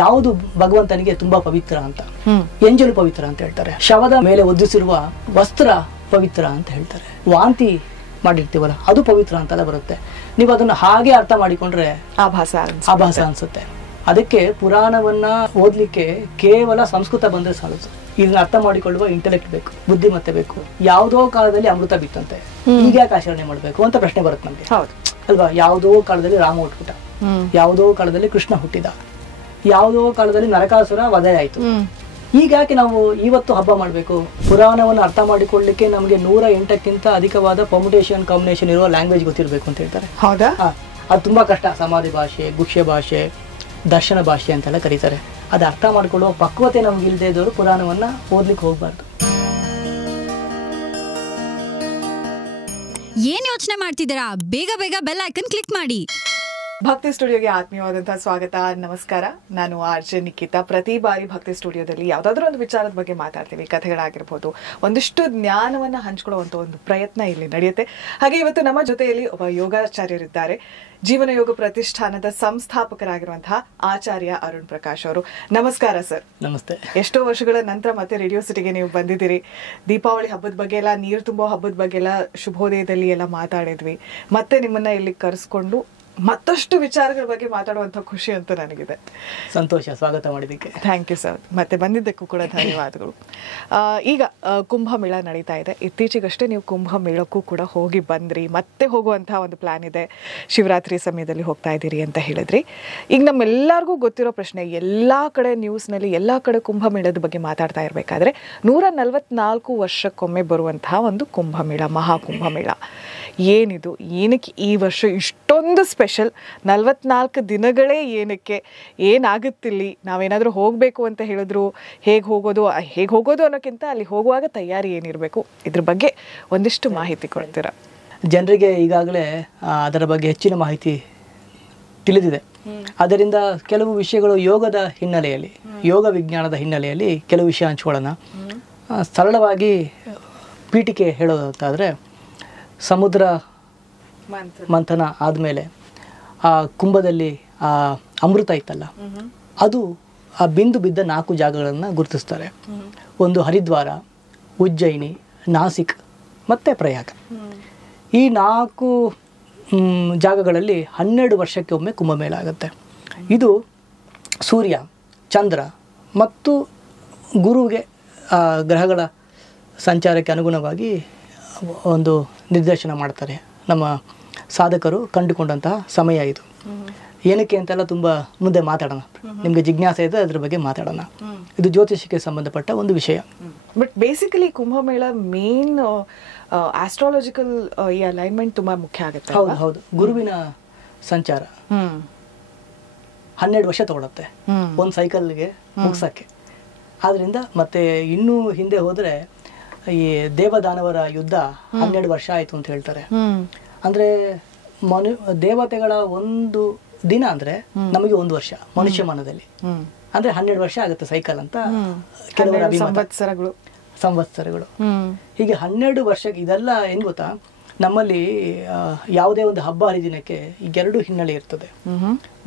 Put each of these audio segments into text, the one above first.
ಯಾವುದು ಭಗವಂತನಿಗೆ ತುಂಬಾ ಪವಿತ್ರ ಅಂತ, ಎಂಜಲು ಪವಿತ್ರ ಅಂತ ಹೇಳ್ತಾರೆ. ಶವದ ಮೇಲೆ ಒದ್ದಿಸಿರುವ ವಸ್ತ್ರ ಪವಿತ್ರ ಅಂತ ಹೇಳ್ತಾರೆ. ವಾಂತಿ ಮಾಡಿರ್ತೀವಲ್ಲ ಅದು ಪವಿತ್ರ ಅಂತೆಲ್ಲ ಬರುತ್ತೆ. ನೀವು ಅದನ್ನ ಹಾಗೆ ಅರ್ಥ ಮಾಡಿಕೊಂಡ್ರೆ ಆಭಾಸ ಅನ್ಸುತ್ತೆ. ಅದಕ್ಕೆ ಪುರಾಣವನ್ನ ಓದ್ಲಿಕ್ಕೆ ಕೇವಲ ಸಂಸ್ಕೃತ ಬಂದ್ರೆ ಸಾಲದು. ಇದನ್ನ ಅರ್ಥ ಮಾಡಿಕೊಳ್ಳುವ ಇಂಟೆಲೆಕ್ಟ್ ಬೇಕು, ಬುದ್ಧಿಮತ್ತೆ ಬೇಕು. ಯಾವುದೋ ಕಾಲದಲ್ಲಿ ಅಮೃತ ಬಿತ್ತಂತೆ, ಈಗ ಯಾಕೆ ಆಚರಣೆ ಮಾಡ್ಬೇಕು ಅಂತ ಪ್ರಶ್ನೆ ಬರುತ್ತೆ ನಮ್ಗೆ, ಅಲ್ವಾ? ಯಾವುದೋ ಕಾಲದಲ್ಲಿ ರಾಮ ಹುಟ್ಟುಬಿಟ್ಟ, ಯಾವುದೋ ಕಾಲದಲ್ಲಿ ಕೃಷ್ಣ ಹುಟ್ಟಿದ, ಯಾವುದೋ ಕಾಲದಲ್ಲಿ ನರಕಾಸುರ ವಧೆ ಆಯ್ತು, ಈಗ ಯಾಕೆ ನಾವು ಇವತ್ತು ಹಬ್ಬ ಮಾಡ್ಬೇಕು? ಪುರಾಣವನ್ನು ಅರ್ಥ ಮಾಡಿಕೊಳ್ಳಲಿಕ್ಕೆ ನಮಗೆ 108ಕ್ಕಿಂತ ಅಧಿಕವಾದ ಪರ್ಮುಟೇಷನ್ ಕಾಂಬಿನೇಷನ್ ಇರುವ ಲ್ಯಾಂಗ್ವೇಜ್ ಗೊತ್ತಿರಬೇಕು ಅಂತ ಹೇಳ್ತಾರೆ. ಹೌದಾ? ಅದು ತುಂಬಾ ಕಷ್ಟ. ಸಮಾಧಿ ಭಾಷೆ, ಗುಹ್ಯ ಭಾಷೆ, ದರ್ಶನ ಭಾಷೆ ಅಂತೆಲ್ಲ ಕರೀತಾರೆ. ಅದು ಅರ್ಥ ಮಾಡ್ಕೊಳ್ಳುವ ಪಕ್ವತೆ ನಮ್ಗೆ ಇಲ್ಲದೆ ಇದ್ದವರು ಪುರಾಣವನ್ನ ಓದ್ಲಿಕ್ಕೆ ಹೋಗ್ಬಾರ್ದು. ಏನ್ ಯೋಚನೆ ಮಾಡ್ತಿದ್ದೀರಾ? ಬೇಗ ಬೇಗ ಬೆಲ್ ಐಕನ್ ಕ್ಲಿಕ್ ಮಾಡಿ. ಭಕ್ತಿ ಸ್ಟುಡಿಯೋಗೆ ಆತ್ಮೀಯವಾದಂತಹ ಸ್ವಾಗತ, ನಮಸ್ಕಾರ. ನಾನು ಆರ್ಜೆ ನಿಖಿತಾ. ಪ್ರತಿ ಬಾರಿ ಭಕ್ತಿ ಸ್ಟುಡಿಯೋದಲ್ಲಿ ಯಾವುದಾದ್ರೂ ಒಂದು ವಿಚಾರದ ಬಗ್ಗೆ ಮಾತಾಡ್ತೀವಿ, ಕಥೆಗಳಾಗಿರ್ಬೋದು, ಒಂದಿಷ್ಟು ಜ್ಞಾನವನ್ನ ಹಂಚ್ಕೊಳ್ಳುವಂತ ಒಂದು ಪ್ರಯತ್ನ ಇಲ್ಲಿ ನಡೆಯುತ್ತೆ. ಹಾಗೆ ಇವತ್ತು ನಮ್ಮ ಜೊತೆಯಲ್ಲಿ ಒಬ್ಬ ಯೋಗಾಚಾರ್ಯರಿದ್ದಾರೆ. ಜೀವನ ಯೋಗ ಪ್ರತಿಷ್ಠಾನದ ಸಂಸ್ಥಾಪಕರಾಗಿರುವಂತಹ ಆಚಾರ್ಯ ಅರುಣ್ ಪ್ರಕಾಶ್ ಅವರು. ನಮಸ್ಕಾರ ಸರ್. ನಮಸ್ತೆ. ಎಷ್ಟೋ ವರ್ಷಗಳ ನಂತರ ಮತ್ತೆ ರೇಡಿಯೋ ಸಿಟಿಗೆ ನೀವು ಬಂದಿದ್ದೀರಿ. ದೀಪಾವಳಿ ಹಬ್ಬದ ಬಗ್ಗೆ ಎಲ್ಲ, ನೀರು ತುಂಬೋ ಹಬ್ಬದ ಬಗ್ಗೆ ಎಲ್ಲ, ಶುಭೋದಯದಲ್ಲಿ ಎಲ್ಲ ಮಾತಾಡಿದ್ವಿ. ಮತ್ತೆ ನಿಮ್ಮನ್ನ ಇಲ್ಲಿ ಕರೆಸ್ಕೊಂಡು ಮತ್ತಷ್ಟು ವಿಚಾರಗಳ ಬಗ್ಗೆ ಮಾತಾಡುವಂತ ಖುಷಿ ಅಂತ ನನಗಿದೆ. ಸಂತೋಷ, ಸ್ವಾಗತ ಮಾಡಿದ್ದಕ್ಕೆ. Thank you sir. ಮತ್ತೆ ಬಂದಿದ್ದಕ್ಕೂ ಕೂಡ ಧನ್ಯವಾದಗಳು. ಈಗ ಕುಂಭಮೇಳ ನಡೀತಾ ಇದೆ. ಇತ್ತೀಚೆಗಷ್ಟೇ ನೀವು ಕುಂಭಮೇಳಕ್ಕೂ ಕೂಡ ಹೋಗಿ ಬಂದ್ರಿ, ಮತ್ತೆ ಹೋಗುವಂತಹ ಒಂದು ಪ್ಲಾನ್ ಇದೆ. ಶಿವರಾತ್ರಿ ಸಮಯದಲ್ಲಿ ಹೋಗ್ತಾ ಇದ್ದೀರಿ ಅಂತ ಹೇಳಿದ್ರಿ. ಈಗ ನಮ್ಮೆಲ್ಲರಿಗೂ ಗೊತ್ತಿರೋ ಪ್ರಶ್ನೆ, ಎಲ್ಲ ಕಡೆ ನ್ಯೂಸ್ನಲ್ಲಿ ಎಲ್ಲ ಕಡೆ ಕುಂಭಮೇಳದ ಬಗ್ಗೆ ಮಾತಾಡ್ತಾ ಇರಬೇಕಾದ್ರೆ 144 ವರ್ಷಕ್ಕೊಮ್ಮೆ ಬರುವಂತಹ ಒಂದು ಕುಂಭಮೇಳ, ಮಹಾಕುಂಭಮೇಳ. ಏನಿದು? ಏನಕ್ಕೆ ಈ ವರ್ಷ ಇಷ್ಟೊಂದು ಸ್ಪೆಷಲ್? 44 ದಿನಗಳೇ ಏನಕ್ಕೆ? ಏನಾಗುತ್ತಿಲ್ಲಿ? ನಾವೇನಾದರೂ ಹೋಗಬೇಕು ಅಂತ ಹೇಳಿದ್ರು ಹೇಗೆ ಹೋಗೋದು ಅನ್ನೋಕ್ಕಿಂತ ಅಲ್ಲಿ ಹೋಗುವಾಗ ತಯಾರಿ ಏನಿರಬೇಕು? ಇದ್ರ ಬಗ್ಗೆ ಒಂದಿಷ್ಟು ಮಾಹಿತಿ ಕೊಡ್ತೀರಾ? ಜನರಿಗೆ ಈಗಾಗಲೇ ಅದರ ಬಗ್ಗೆ ಹೆಚ್ಚಿನ ಮಾಹಿತಿ ತಿಳಿದಿದೆ. ಅದರಿಂದ ಕೆಲವು ವಿಷಯಗಳು ಯೋಗದ ಹಿನ್ನೆಲೆಯಲ್ಲಿ, ಯೋಗ ವಿಜ್ಞಾನದ ಹಿನ್ನೆಲೆಯಲ್ಲಿ ಕೆಲವು ವಿಷಯ ಹಂಚ್ಕೊಳ್ಳೋಣ. ಸರಳವಾಗಿ ಪೀಠಿಕೆ ಹೇಳೋದಾದರೆ, ಸಮುದ್ರ ಮಂಥನ ಆದಮೇಲೆ ಆ ಕುಂಭದಲ್ಲಿ ಆ ಅಮೃತ ಇತ್ತಲ್ಲ, ಅದು ಆ ಬಿಂದು ಬಿದ್ದ 4 ಜಾಗಗಳನ್ನು ಗುರುತಿಸ್ತಾರೆ. ಒಂದು ಹರಿದ್ವಾರ, ಉಜ್ಜಯಿನಿ, ನಾಸಿಕ್ ಮತ್ತು ಪ್ರಯಾಗ. ಈ 4 ಜಾಗಗಳಲ್ಲಿ 12 ವರ್ಷಕ್ಕೆ ಒಮ್ಮೆ ಕುಂಭಮೇಳ ಆಗುತ್ತೆ. ಇದು ಸೂರ್ಯ, ಚಂದ್ರ ಮತ್ತು ಗುರುವಿಗೆ ಗ್ರಹಗಳ ಸಂಚಾರಕ್ಕೆ ಅನುಗುಣವಾಗಿ ಒಂದು ನಿರ್ದೇಶನ ಮಾಡ್ತಾರೆ. ನಮ್ಮ ಸಾಧಕರು ಕಂಡುಕೊಂಡಂತಹ ಸಮಯ ಇದು. ಏನಕ್ಕೆ ಅಂತೆಲ್ಲ ತುಂಬ ಮುಂದೆ ಮಾತಾಡೋಣ. ನಿಮಗೆ ಜಿಜ್ಞಾಸೆ ಇದೆ, ಅದ್ರ ಬಗ್ಗೆ ಮಾತಾಡೋಣ. ಇದು ಜ್ಯೋತಿಷಕ್ಕೆ ಸಂಬಂಧಪಟ್ಟ ಒಂದು ವಿಷಯ. But basically Kumbh Mela main astrological ಈ ಅಲೈನ್ಮೆಂಟ್ ತುಂಬಾ ಮುಖ್ಯ ಆಗುತ್ತೆ. ಹೌದು. ಗುರುವಿನ ಸಂಚಾರ 12 ವರ್ಷ ತಗೊಳುತ್ತೆ ಒಂದು ಸೈಕಲ್ಗೆ ಮುಗಿಸಕ್ಕೆ. ಆದ್ರಿಂದ ಮತ್ತೆ ಇನ್ನೂ ಹಿಂದೆ ಹೋದ್ರೆ ಈ ದೇವದಾನವರ ಯುದ್ಧ 12 ವರ್ಷ ಆಯ್ತು ಅಂತ ಹೇಳ್ತಾರೆ. ಅಂದ್ರೆ ದೇವತೆಗಳ ಒಂದು ದಿನ ಅಂದ್ರೆ ನಮಗೆ 1 ವರ್ಷ ಮನುಷ್ಯ ಮನದಲ್ಲಿ. ಅಂದ್ರೆ 12 ವರ್ಷ ಆಗುತ್ತೆ ಸೈಕಲ್ ಅಂತ ಕೆಲವರ ಸಂವತ್ಸರಗಳು. ಹೀಗೆ 12 ವರ್ಷಕ್ಕೆ ಇದೆಲ್ಲ ಏನ್ ಗೊತ್ತಾ, ನಮ್ಮಲ್ಲಿ ಯಾವುದೇ ಒಂದು ಹಬ್ಬ ಹರಿದಿನಕ್ಕೆ ಈಗ 2 ಹಿನ್ನೆಲೆ ಇರ್ತದೆ.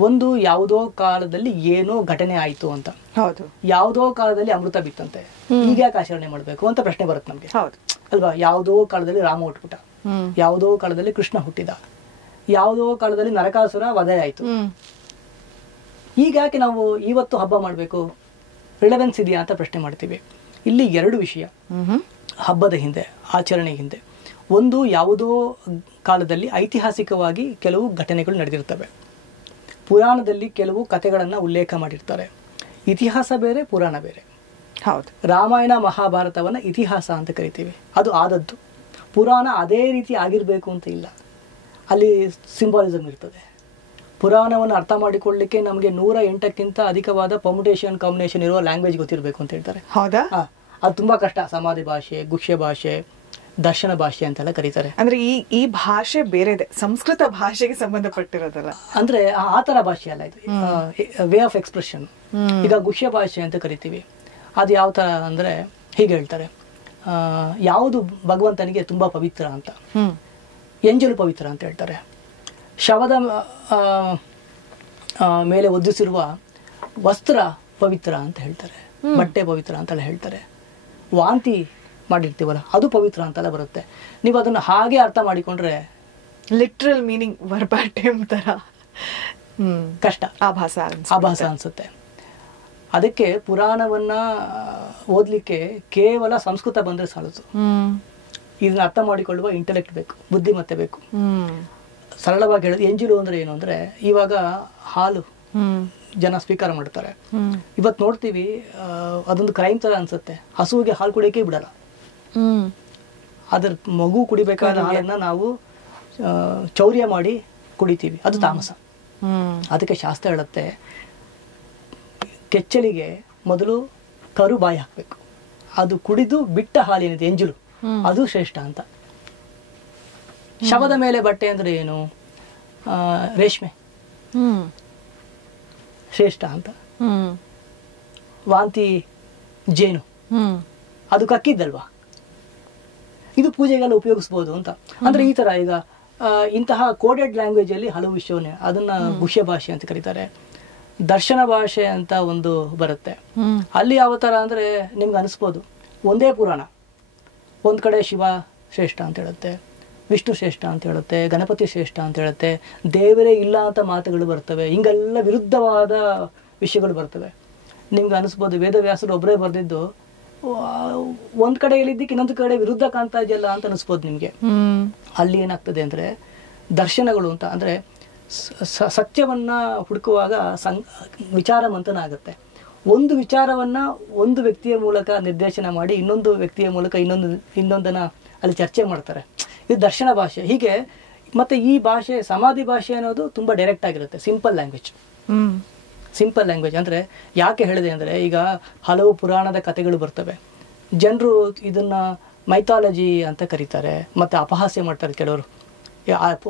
ಒಂದು ಯಾವುದೋ ಕಾಲದಲ್ಲಿ ಏನೋ ಘಟನೆ ಆಯ್ತು ಅಂತ, ಯಾವುದೋ ಕಾಲದಲ್ಲಿ ಅಮೃತ ಬಿತ್ತಂತೆ, ಈಗ ಯಾಕೆ ಆಚರಣೆ ಮಾಡ್ಬೇಕು ಅಂತ ಪ್ರಶ್ನೆ ಬರುತ್ತೆ ನಮ್ಗೆ, ಅಲ್ವಾ? ಯಾವುದೋ ಕಾಲದಲ್ಲಿ ರಾಮ ಹುಟ್ಟುಬಿಟ್ಟ, ಯಾವುದೋ ಕಾಲದಲ್ಲಿ ಕೃಷ್ಣ ಹುಟ್ಟಿದ, ಯಾವುದೋ ಕಾಲದಲ್ಲಿ ನರಕಾಸುರ ವಧೆ ಆಯ್ತು, ಈಗ ಯಾಕೆ ನಾವು ಇವತ್ತು ಹಬ್ಬ ಮಾಡ್ಬೇಕು? ರಿಲೆವೆನ್ಸ್ ಇದೆಯಾ ಅಂತ ಪ್ರಶ್ನೆ ಮಾಡ್ತೀವಿ. ಇಲ್ಲಿ 2 ವಿಷಯ ಹಬ್ಬದ ಹಿಂದೆ, ಆಚರಣೆ ಹಿಂದೆ. ಒಂದು, ಯಾವುದೋ ಕಾಲದಲ್ಲಿ ಐತಿಹಾಸಿಕವಾಗಿ ಕೆಲವು ಘಟನೆಗಳು ನಡೆದಿರ್ತವೆ. ಪುರಾಣದಲ್ಲಿ ಕೆಲವು ಕಥೆಗಳನ್ನು ಉಲ್ಲೇಖ ಮಾಡಿರ್ತಾರೆ. ಇತಿಹಾಸ ಬೇರೆ, ಪುರಾಣ ಬೇರೆ. ಹೌದು. ರಾಮಾಯಣ ಮಹಾಭಾರತವನ್ನ ಇತಿಹಾಸ ಅಂತ ಕರಿತೀವಿ, ಅದು ಆದದ್ದು. ಪುರಾಣ ಅದೇ ರೀತಿ ಆಗಿರಬೇಕು ಅಂತ ಇಲ್ಲ, ಅಲ್ಲಿ ಸಿಂಬಾಲಿಸಮ್ ಇರ್ತದೆ. ಪುರಾಣವನ್ನು ಅರ್ಥ ಮಾಡಿಕೊಳ್ಳಲಿಕ್ಕೆ ನಮಗೆ 108ಕ್ಕಿಂತ ಅಧಿಕವಾದ ಪರ್ಮುಟೇಷನ್ ಕಾಂಬಿನೇಷನ್ ಇರುವ ಲ್ಯಾಂಗ್ವೇಜ್ ಗೊತ್ತಿರಬೇಕು ಅಂತ ಹೇಳ್ತಾರೆ. ಹೌದಾ? ಅದು ತುಂಬಾ ಕಷ್ಟ. ಸಮಾಧಿ ಭಾಷೆ, ಗುಹ್ಯ ಭಾಷೆ, ದರ್ಶನ ಭಾಷೆ ಅಂತೆಲ್ಲ ಕರೀತಾರೆ. ಅಂದ್ರೆ ಈ ಭಾಷೆ ಬೇರೆ, ಸಂಸ್ಕೃತ ಭಾಷೆಗೆ ಸಂಬಂಧಪಟ್ಟಿರೋದಲ್ಲ. ಅಂದ್ರೆ ಆ ತರ ಭಾಷೆ ಅಲ್ಲ ಇದು, ವೇ ಆಫ್ ಎಕ್ಸ್ಪ್ರೆಷನ್. ಈಗ ಗುಹ್ಯ ಭಾಷೆ ಅಂತ ಕರಿತೀವಿ. ಅದು ಯಾವ ತರ ಅಂದ್ರೆ ಹೀಗೆ ಹೇಳ್ತಾರೆ, ಯಾವುದು ಭಗವಂತನಿಗೆ ತುಂಬಾ ಪವಿತ್ರ ಅಂತ, ಎಂಜಲು ಪವಿತ್ರ ಅಂತ ಹೇಳ್ತಾರೆ. ಶವದ ಮೇಲೆ ಒದ್ದಿಸಿರುವ ವಸ್ತ್ರ ಪವಿತ್ರ ಅಂತ ಹೇಳ್ತಾರೆ, ಬಟ್ಟೆ ಪವಿತ್ರ ಅಂತೆಲ್ಲ ಹೇಳ್ತಾರೆ. ವಾಂತಿ ಮಾಡಿರ್ತೀವಲ್ಲ ಅದು ಪವಿತ್ರ ಅಂತೆಲ್ಲ ಬರುತ್ತೆ. ನೀವು ಅದನ್ನು ಹಾಗೆ ಅರ್ಥ ಮಾಡಿಕೊಂಡ್ರೆ ಲಿಟ್ರಲ್ ಮೀನಿಂಗ್ ವರ್ಬಾಟಿಮ್ ತರ ಕಷ್ಟ, ಆಭಾಸ ಅನ್ಸುತ್ತೆ. ಅದಕ್ಕೆ ಪುರಾಣವನ್ನ ಓದ್ಲಿಕ್ಕೆ ಕೇವಲ ಸಂಸ್ಕೃತ ಬಂದ್ರೆ ಸಾಲದು. ಇದನ್ನ ಅರ್ಥ ಮಾಡಿಕೊಳ್ಳುವ ಇಂಟೆಲೆಕ್ಟ್ ಬೇಕು, ಬುದ್ಧಿಮತ್ತೆ ಬೇಕು. ಸರಳವಾಗಿ ಹೇಳೋದು ಎಂಜಿಲು ಅಂದ್ರೆ ಏನು ಅಂದ್ರೆ, ಇವಾಗ ಹಾಲು ಜನ ಸ್ವೀಕಾರ ಮಾಡ್ತಾರೆ. ಇವತ್ತು ನೋಡ್ತೀವಿ, ಅದೊಂದು ಕ್ರೈಮ್ ತರ ಅನ್ಸುತ್ತೆ, ಹಸುವಿಗೆ ಹಾಲು ಕುಡಿಯೋಕೆ ಬಿಡಲ್ಲ. ಅದ್ರ ಮಗು ಕುಡಿಬೇಕಾದ ಹಾಲನ್ನ ನಾವು ಚೌರ್ಯ ಮಾಡಿ ಕುಡಿತೀವಿ, ಅದು ತಾಮಸ. ಅದಕ್ಕೆ ಶಾಸ್ತ್ರ ಹೇಳುತ್ತೆ, ಕೆಚ್ಚಲಿಗೆ ಮೊದಲು ಕರು ಬಾಯಿ ಹಾಕ್ಬೇಕು, ಅದು ಕುಡಿದು ಬಿಟ್ಟ ಹಾಲೇನಿದೆ ಎಂಜಲು ಅದು ಶ್ರೇಷ್ಠ ಅಂತ. ಶವದ ಮೇಲೆ ಬಟ್ಟೆ ಅಂದ್ರೆ ಏನು, ರೇಷ್ಮೆ ಶ್ರೇಷ್ಠ ಅಂತ. ವಾಂತಿ ಜೇನು ಅದು ಕಕ್ಕಿದ್ದಲ್ವಾ, ಇದು ಪೂಜೆಗೆಲ್ಲ ಉಪಯೋಗಿಸ್ಬೋದು ಅಂತ. ಅಂದ್ರೆ ಈ ತರ ಈಗ ಇಂತಹ ಕೋಡೆಡ್ ಲ್ಯಾಂಗ್ವೇಜ್ ಅಲ್ಲಿ ಹಲವು ವಿಷಯವನ್ನೇ, ಅದನ್ನ ಗುಹ್ಯ ಭಾಷೆ ಅಂತ ಕರೀತಾರೆ. ದರ್ಶನ ಭಾಷೆ ಅಂತ ಒಂದು ಬರುತ್ತೆ, ಅಲ್ಲಿ ಯಾವ ತರ ಅಂದ್ರೆ ನಿಮ್ಗೆ ಅನಿಸ್ಬೋದು, ಒಂದೇ ಪುರಾಣ ಒಂದ್ ಕಡೆ ಶಿವ ಶ್ರೇಷ್ಠ ಅಂತ ಹೇಳುತ್ತೆ, ವಿಷ್ಣು ಶ್ರೇಷ್ಠ ಅಂತ ಹೇಳುತ್ತೆ, ಗಣಪತಿ ಶ್ರೇಷ್ಠ ಅಂತ ಹೇಳುತ್ತೆ, ದೇವರೇ ಇಲ್ಲ ಅಂತ ಮಾತುಗಳು ಬರ್ತವೆ, ಹಿಂಗೆಲ್ಲ ವಿರುದ್ಧವಾದ ವಿಷಯಗಳು ಬರ್ತವೆ. ನಿಮ್ಗೆ ಅನಿಸ್ಬೋದು ವೇದವ್ಯಾಸರು ಒಬ್ಬರೇ ಬರೆದಿದ್ದು ಒಂದ್ ಕಡೆ ಹೇಳಿದ್ದಕ್ಕೆ ಇನ್ನೊಂದು ಕಡೆ ವಿರುದ್ಧ ಕಾಣ್ತಾ ಇದೆಯಲ್ಲ ಅಂತ ಅನಿಸ್ಬೋದು ನಿಮ್ಗೆ. ಅಲ್ಲಿ ಏನಾಗ್ತದೆ ಅಂದ್ರೆ ದರ್ಶನಗಳು ಅಂತ ಅಂದ್ರೆ ಸತ್ಯವನ್ನ ಹುಡುಕುವಾಗ ವಿಚಾರ ಮಂಥನ ಆಗುತ್ತೆ. ಒಂದು ವಿಚಾರವನ್ನ ಒಂದು ವ್ಯಕ್ತಿಯ ಮೂಲಕ ನಿರ್ದೇಶನ ಮಾಡಿ ಇನ್ನೊಂದು ವ್ಯಕ್ತಿಯ ಮೂಲಕ ಇನ್ನೊಂದನ್ನ ಅಲ್ಲಿ ಚರ್ಚೆ ಮಾಡ್ತಾರೆ. ಇದು ದರ್ಶನ ಭಾಷೆ. ಹೀಗೆ ಮತ್ತೆ ಈ ಭಾಷೆ ಸಮಾಧಿ ಭಾಷೆ ಅನ್ನೋದು ತುಂಬಾ ಡೈರೆಕ್ಟ್ ಆಗಿರುತ್ತೆ, ಸಿಂಪಲ್ ಲ್ಯಾಂಗ್ವೇಜ್. ಸಿಂಪಲ್ ಲ್ಯಾಂಗ್ವೇಜ್ ಅಂದ್ರೆ ಯಾಕೆ ಹೇಳಿದೆ ಅಂದ್ರೆ, ಈಗ ಹಲವು ಪುರಾಣದ ಕಥೆಗಳು ಬರ್ತವೆ, ಜನರು ಇದನ್ನ ಮೈಥಾಲಜಿ ಅಂತ ಕರೀತಾರೆ, ಮತ್ತೆ ಅಪಹಾಸ್ಯ ಮಾಡ್ತಾರೆ ಕೆಲವರು.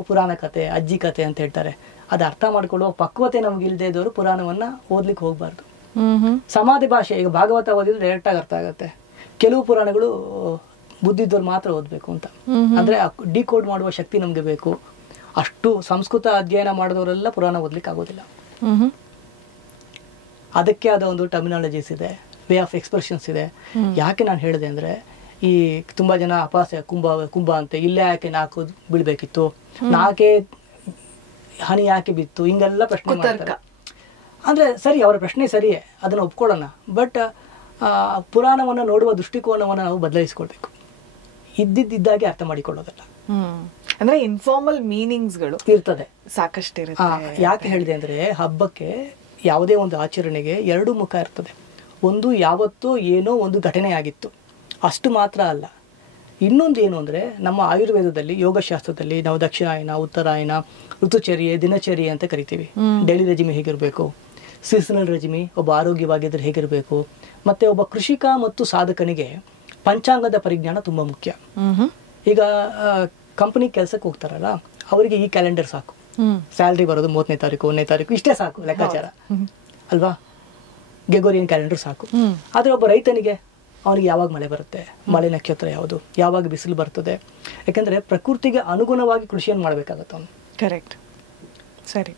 ಪುರಾಣ ಕತೆ, ಅಜ್ಜಿ ಕತೆ ಅಂತ ಹೇಳ್ತಾರೆ. ಅದು ಅರ್ಥ ಮಾಡ್ಕೊಳ್ಳುವ ಪಕ್ವತೆ ನಮ್ಗೆ ಇಲ್ಲದೆ ಇದ್ದವರು ಪುರಾಣವನ್ನ ಓದ್ಲಿಕ್ಕೆ ಹೋಗ್ಬಾರ್ದು. ಸಮಾಧಿ ಭಾಷೆ, ಈಗ ಭಾಗವತ ಓದಿದ್ರೆ ಡೈರೆಕ್ಟ್ ಆಗಿ ಅರ್ಥ ಆಗುತ್ತೆ. ಕೆಲವು ಪುರಾಣಗಳು ಬುದ್ಧಿದ್ದವ್ರು ಮಾತ್ರ ಓದ್ಬೇಕು ಅಂತ, ಅಂದ್ರೆ ಡಿಕೋಡ್ ಮಾಡುವ ಶಕ್ತಿ ನಮ್ಗೆ ಬೇಕು. ಅಷ್ಟು ಸಂಸ್ಕೃತ ಅಧ್ಯಯನ ಮಾಡಿದವರೆಲ್ಲ ಪುರಾಣ ಓದ್ಲಿಕ್ಕೆ ಆಗೋದಿಲ್ಲ. ಅದಕ್ಕೆ ಆದ ಒಂದು ಟರ್ಮಿನಾಲಜೀಸ್ ಇದೆ, ವೇ ಆಫ್ ಎಕ್ಸ್ಪ್ರೆಷನ್ಸ್ ಇದೆ. ಯಾಕೆ ನಾನು ಹೇಳಿದೆ ಅಂದ್ರೆ, ಈ ತುಂಬಾ ಜನ ಅಪಾಸ್ಯ ಕುಂಭ ಅಂತೆ, ಇಲ್ಲೇ ಯಾಕೆ 4 ಬೀಳ್ಬೇಕಿತ್ತು, 4 ಹನಿ ಯಾಕೆ ಬಿತ್ತು, ಹಿಂಗೆಲ್ಲ ಪ್ರಶ್ನೆ ಮಾಡ್ತಾರೆ. ಅಂದ್ರೆ ಸರಿ, ಅವರ ಪ್ರಶ್ನೆ ಸರಿಯೇ, ಅದನ್ನ ಒಪ್ಕೊಳ್ಳೋಣ. ಬಟ್ ಪುರಾಣವನ್ನ ನೋಡುವ ದೃಷ್ಟಿಕೋನವನ್ನ ನಾವು ಬದಲಾಯಿಸ್ಕೊಳ್ಬೇಕು, ಇದ್ದಿದ್ದಾಗೆ ಅರ್ಥ ಮಾಡಿಕೊಳ್ಳೋದಲ್ಲ. ಅಂದ್ರೆ ಇನ್ಫಾರ್ಮಲ್ ಮೀನಿಂಗ್ಸ್ಗಳು ಇರ್ತದೆ, ಸಾಕಷ್ಟು ಇರುತ್ತೆ. ಯಾಕೆ ಹೇಳಿದೆ ಅಂದ್ರೆ, ಹಬ್ಬಕ್ಕೆ ಯಾವುದೇ ಒಂದು ಆಚರಣೆಗೆ 2 ಮುಖ ಇರ್ತದೆ. ಒಂದು ಯಾವತ್ತೋ ಏನೋ ಒಂದು ಘಟನೆ ಆಗಿತ್ತು ಅಷ್ಟು ಮಾತ್ರ ಅಲ್ಲ. ಇನ್ನೊಂದು ಏನು ಅಂದ್ರೆ, ನಮ್ಮ ಆಯುರ್ವೇದದಲ್ಲಿ ಯೋಗಶಾಸ್ತ್ರದಲ್ಲಿ ನಾವು ದಕ್ಷಿಣಾಯನ, ಉತ್ತರಾಯಣ, ಋತುಚರ್ಯೆ, ದಿನಚರ್ಯೆ ಅಂತ ಕರಿತೀವಿ. ಡೈಲಿ ರೆಜಿಮಿ ಹೇಗಿರಬೇಕು, ಸೀಸನಲ್ ರೆಜಿಮಿ, ಒಬ್ಬ ಆರೋಗ್ಯವಾಗಿದ್ರೆ ಹೇಗಿರಬೇಕು, ಮತ್ತೆ ಒಬ್ಬ ಕೃಷಿಕ ಮತ್ತು ಸಾಧಕನಿಗೆ ಪಂಚಾಂಗದ ಪರಿಜ್ಞಾನ ತುಂಬಾ ಮುಖ್ಯ. ಈಗ ಕಂಪನಿ ಕೆಲಸಕ್ಕೆ ಹೋಗ್ತಾರಲ್ಲ, ಅವರಿಗೆ ಈ ಕ್ಯಾಲೆಂಡರ್ ಸಾಕು, ಸ್ಯಾಲ್ರಿ ಬರೋದು 30ನೇ ತಾರೀಕು 1ನೇ ತಾರೀಕು ಇಷ್ಟೇ ಸಾಕು ಲೆಕ್ಕಾಚಾರ ಅಲ್ವಾ, ಗೆಗೋರಿಯನ್ ಕ್ಯಾಲೆಂಡರ್ ಸಾಕು. ಆದ್ರೆ ಒಬ್ಬ ರೈತನಿಗೆ ಅವನಿಗೆ ಯಾವಾಗ ಮಳೆ ಬರುತ್ತೆ, ಮಳೆ ನಕ್ಷತ್ರ ಯಾವುದು, ಯಾವಾಗ ಬಿಸಿಲು ಬರ್ತದೆ, ಯಾಕಂದ್ರೆ ಪ್ರಕೃತಿಗೆ ಅನುಗುಣವಾಗಿ ಕೃಷಿಯನ್ನು ಮಾಡ್ಬೇಕಾಗತ್ತೆ ಅವನು. ಕರೆಕ್ಟ್, ಸರಿ.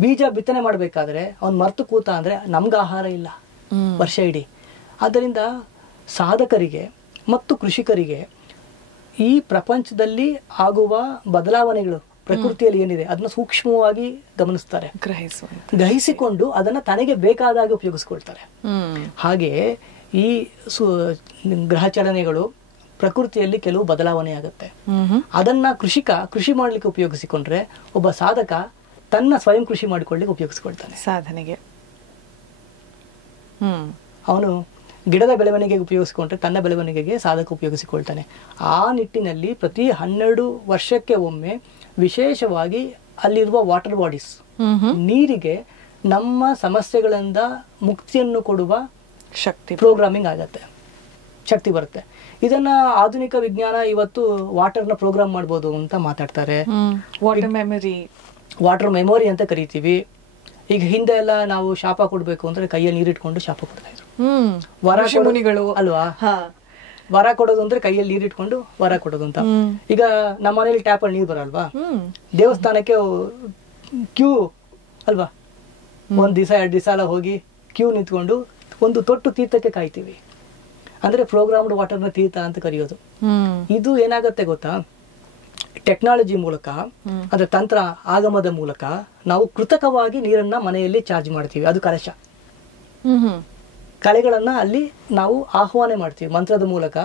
ಬೀಜ ಬಿತ್ತನೆ ಮಾಡ್ಬೇಕಾದ್ರೆ ಅವ್ನು ಮರ್ತು ಕೂತ ಅಂದ್ರೆ ನಮ್ಗೆ ಆಹಾರ ಇಲ್ಲ ವರ್ಷ ಇಡೀ. ಆದ್ದರಿಂದ ಸಾಧಕರಿಗೆ ಮತ್ತು ಕೃಷಿಕರಿಗೆ ಈ ಪ್ರಪಂಚದಲ್ಲಿ ಆಗುವ ಬದಲಾವಣೆಗಳು, ಪ್ರಕೃತಿಯಲ್ಲಿ ಏನಿದೆ ಅದನ್ನ ಸೂಕ್ಷ್ಮವಾಗಿ ಗಮನಿಸ್ತಾರೆ, ಗ್ರಹಿಸಿಕೊಂಡು ಅದನ್ನ ತನಗೆ ಬೇಕಾದಾಗ ಉಪಯೋಗಿಸ್ಕೊಳ್ತಾರೆ. ಹಾಗೆ ಈ ಗ್ರಹಚಲನೆಗಳು ಪ್ರಕೃತಿಯಲ್ಲಿ ಕೆಲವು ಬದಲಾವಣೆ ಆಗುತ್ತೆ. ಅದನ್ನ ಕೃಷಿ ಮಾಡ್ಲಿಕ್ಕೆ ಉಪಯೋಗಿಸಿಕೊಂಡ್ರೆ, ಒಬ್ಬ ಸಾಧಕ ತನ್ನ ಸ್ವಯಂ ಕೃಷಿ ಮಾಡಿಕೊಳ್ಳಿಕ್ಕೆ ಉಪಯೋಗಿಸ್ಕೊಳ್ತಾನೆ ಸಾಧನೆಗೆ. ಅವನು ಗಿಡದ ಬೆಳವಣಿಗೆಗೆ ಉಪಯೋಗಿಸಿಕೊಂಡ್ರೆ ತನ್ನ ಬೆಳವಣಿಗೆಗೆ ಸಾಧಕ ಉಪಯೋಗಿಸಿಕೊಳ್ತಾನೆ. ಆ ನಿಟ್ಟಿನಲ್ಲಿ ಪ್ರತಿ 12 ವರ್ಷಕ್ಕೆ ಒಮ್ಮೆ ವಿಶೇಷವಾಗಿ ಅಲ್ಲಿರುವ ವಾಟರ್ ಬಾಡೀಸ್, ನೀರಿಗೆ ನಮ್ಮ ಸಮಸ್ಯೆಗಳಿಂದ ಮುಕ್ತಿಯನ್ನು ಕೊಡುವ ಶಕ್ತಿ ಪ್ರೋಗ್ರಾಮಿಂಗ್ ಆಗತ್ತೆ, ಶಕ್ತಿ ಬರುತ್ತೆ. ಇದನ್ನ ಆಧುನಿಕ ವಿಜ್ಞಾನ ಇವತ್ತು ವಾಟರ್ನ ಪ್ರೋಗ್ರಾಮ್ ಮಾಡ್ಬೋದು ಅಂತ ಮಾತಾಡ್ತಾರೆ. ವಾಟರ್ ಮೆಮೊರಿ ಅಂತ ಕರಿತೀವಿ. ಈಗ ಹಿಂದೆ ಎಲ್ಲ ನಾವು ಶಾಪ ಕೊಡ್ಬೇಕು ಅಂದ್ರೆ ಕೈಯಲ್ಲಿ ನೀರಿಟ್ಕೊಂಡು ಶಾಪ ಕೊಡ್ತಾ ಇದ್ರು, ಅಲ್ವಾ. ವರ ಕೊಡೋದು ಅಂದ್ರೆ ಕೈಯಲ್ಲಿ ನೀರಿಟ್ಕೊಂಡು ವರ ಕೊಡೋದು ಅಂತ. ಈಗ ನಮ್ಮ ಮನೇಲಿ ಟ್ಯಾಪ್ ಅಲ್ಲಿ ನೀರು ಬರಲ್ವಾ, ದೇವಸ್ಥಾನಕ್ಕೆ ಕ್ಯೂ ಅಲ್ವಾ, ಒಂದ್ ದಿವಸ 2 ದಿವಸ ಎಲ್ಲ ಹೋಗಿ ಕ್ಯೂ ನಿಂತ್ಕೊಂಡು ಒಂದು ತೊಟ್ಟು ತೀರ್ಥಕ್ಕೆ ಕಾಯ್ತೀವಿ. ಅಂದ್ರೆ ಪ್ರೋಗ್ರಾಮ್ಡ್ ವಾಟರ್ನ ತೀರ್ಥ ಅಂತ ಕರೆಯೋದು. ಇದು ಏನಾಗುತ್ತೆ ಗೊತ್ತಾ, ಟೆಕ್ನಾಲಜಿ ಮೂಲಕ ಅಂದ್ರೆ ತಂತ್ರ ಆಗಮದ ಮೂಲಕ ನಾವು ಕೃತಕವಾಗಿ ನೀರನ್ನ ಮನೆಯಲ್ಲಿ ಚಾರ್ಜ್ ಮಾಡ್ತೀವಿ. ಅದು ಕಲಶ. ಕಳೆಗಳನ್ನ ಅಲ್ಲಿ ನಾವು ಆಹ್ವಾನ ಮಾಡ್ತೀವಿ ಮಂತ್ರದ ಮೂಲಕ.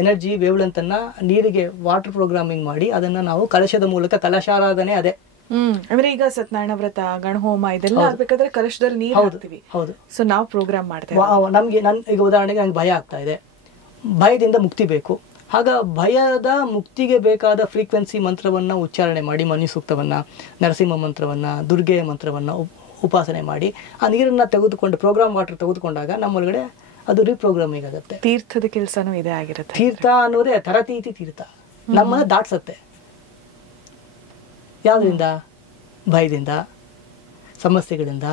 ಎನರ್ಜಿ ವೇವ್ಲೆಂತ್ ಅನ್ನ ನೀರಿಗೆ ವಾಟರ್ ಪ್ರೋಗ್ರಾಮಿಂಗ್ ಮಾಡಿ ಅದನ್ನ ನಾವು ಕಲಶದ ಮೂಲಕ, ಕಲಶಾರಾಧನೆ ಅದೇ. ಅಂದ್ರೆ ಈಗ ಸತ್ಯನಾರಾಯಣ ವ್ರತ, ಗಣಹೋಮ ಇದೆಲ್ಲ ಆಗ್ಬೇಕಾದ್ರೆ ಕಲಶದಲ್ಲಿ ನೀರು ಹಾಕ್ತೀವಿ. ಹೌದು. ಸೊ ನಾವು ಪ್ರೋಗ್ರಾಮ್ ಮಾಡ್ತೇವೆ. ನಮ್ಗೆ ಈಗ ಉದಾಹರಣೆಗೆ ನಂಗೆ ಭಯ ಆಗ್ತಾ ಇದೆ, ಭಯದಿಂದ ಮುಕ್ತಿ ಬೇಕು. ಆಗ ಭಯದ ಮುಕ್ತಿಗೆ ಬೇಕಾದ ಫ್ರೀಕ್ವೆನ್ಸಿ ಮಂತ್ರವನ್ನ ಉಚ್ಚಾರಣೆ ಮಾಡಿ, ಮನಿ ಸೂಕ್ತವನ್ನ, ನರಸಿಂಹ ಮಂತ್ರವನ್ನ, ದುರ್ಗೆಯ ಮಂತ್ರವನ್ನ ಉಪಾಸನೆ ಮಾಡಿ ಆ ನೀರನ್ನ ತೆಗೆದುಕೊಂಡು ಪ್ರೋಗ್ರಾಮ್ ವಾಟರ್ ತೆಗೆದುಕೊಂಡಾಗ ನಮ್ಮೊಳಗಡೆ ಅದು ರೀಪ್ರೋಗ್ರಾಮಿಂಗ್ ಆಗುತ್ತೆ. ತೀರ್ಥದ ಕೆಲಸನೂ ಇದೇ ಆಗಿರುತ್ತೆ. ತೀರ್ಥ ಅನ್ನೋದೇ ತರತೀತಿ ತೀರ್ಥ. ನಮ್ಮನ್ನ ದಾಟ್ಸತ್ತೆ. ಯಾವ್ದ್ರಿಂದ? ಭಯದಿಂದ, ಸಮಸ್ಯೆಗಳಿಂದ,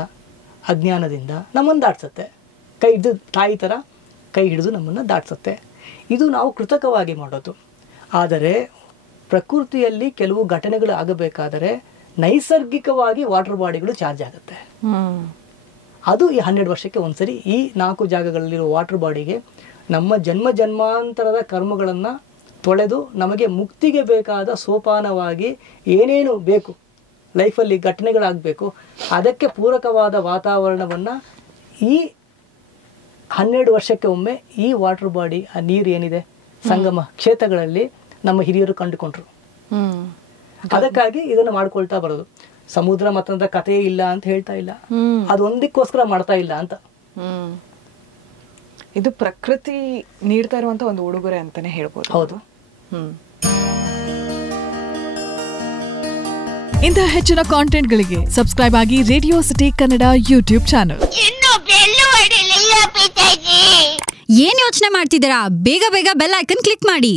ಅಜ್ಞಾನದಿಂದ ನಮ್ಮನ್ನು ದಾಟ್ಸತ್ತೆ. ಕೈ ಹಿಡಿದು ತಾಯಿ ಥರ ಕೈ ಹಿಡಿದು ನಮ್ಮನ್ನು ದಾಟ್ಸತ್ತೆ. ಇದು ನಾವು ಕೃತಕವಾಗಿ ಮಾಡೋದು. ಆದರೆ ಪ್ರಕೃತಿಯಲ್ಲಿ ಕೆಲವು ಘಟನೆಗಳು ಆಗಬೇಕಾದರೆ ನೈಸರ್ಗಿಕವಾಗಿ ವಾಟರ್ ಬಾಡಿಗಳು ಚಾರ್ಜ್ ಆಗುತ್ತೆ. ಅದು ಈ 12 ವರ್ಷಕ್ಕೆ ಒಂದ್ಸರಿ ಈ 4 ಜಾಗಗಳಲ್ಲಿರೋ ವಾಟರ್ ಬಾಡಿಗೆ ನಮ್ಮ ಜನ್ಮ ಜನ್ಮಾಂತರದ ಕರ್ಮಗಳನ್ನು ತೊಳೆದು ನಮಗೆ ಮುಕ್ತಿಗೆ ಬೇಕಾದ ಸೋಪಾನವಾಗಿ ಏನೇನು ಬೇಕು ಲೈಫಲ್ಲಿ ಘಟನೆಗಳಾಗಬೇಕು ಅದಕ್ಕೆ ಪೂರಕವಾದ ವಾತಾವರಣವನ್ನು ಈ 12 ವರ್ಷಕ್ಕೆ ಒಮ್ಮೆ ಈ ವಾಟರ್ ಬಾಡಿ, ಆ ನೀರು ಏನಿದೆ ಸಂಗಮ ಕ್ಷೇತ್ರಗಳಲ್ಲಿ ನಮ್ಮ ಹಿರಿಯರು ಕಂಡುಕೊಂಡ್ರು. ಅದಕ್ಕಾಗಿ ಇದನ್ನು ಮಾಡ್ಕೊಳ್ತಾ ಬರೋದು. ಸಮುದ್ರ ಮತ್ತೊಂದ ಕಥೆ ಇಲ್ಲ ಅಂತ ಹೇಳ್ತಾ ಇಲ್ಲ, ಅದು ಒಂದಕ್ಕೋಸ್ಕರ ಮಾಡ್ತಾ ಇಲ್ಲ ಅಂತ. ಇದು ಪ್ರಕೃತಿ ನೀಡ್ತಾ ಇರುವಂತ ಒಂದು ಉಡುಗೊರೆ ಅಂತಾನೆ ಹೇಳ್ಬೋದು. ಹೌದು. ಇಂತಹ ಹೆಚ್ಚಿನ ಕಾಂಟೆಂಟ್ಗಳಿಗೆ ಸಬ್ಸ್ಕ್ರೈಬ್ ಆಗಿ radio city Kannada YouTube channel. ಏನ್ ಯೋಚನೆ ಮಾಡ್ತಿದ್ದೀರಾ? ಬೇಗ ಬೇಗ ಬೆಲ್ ಐಕನ್ ಕ್ಲಿಕ್ ಮಾಡಿ.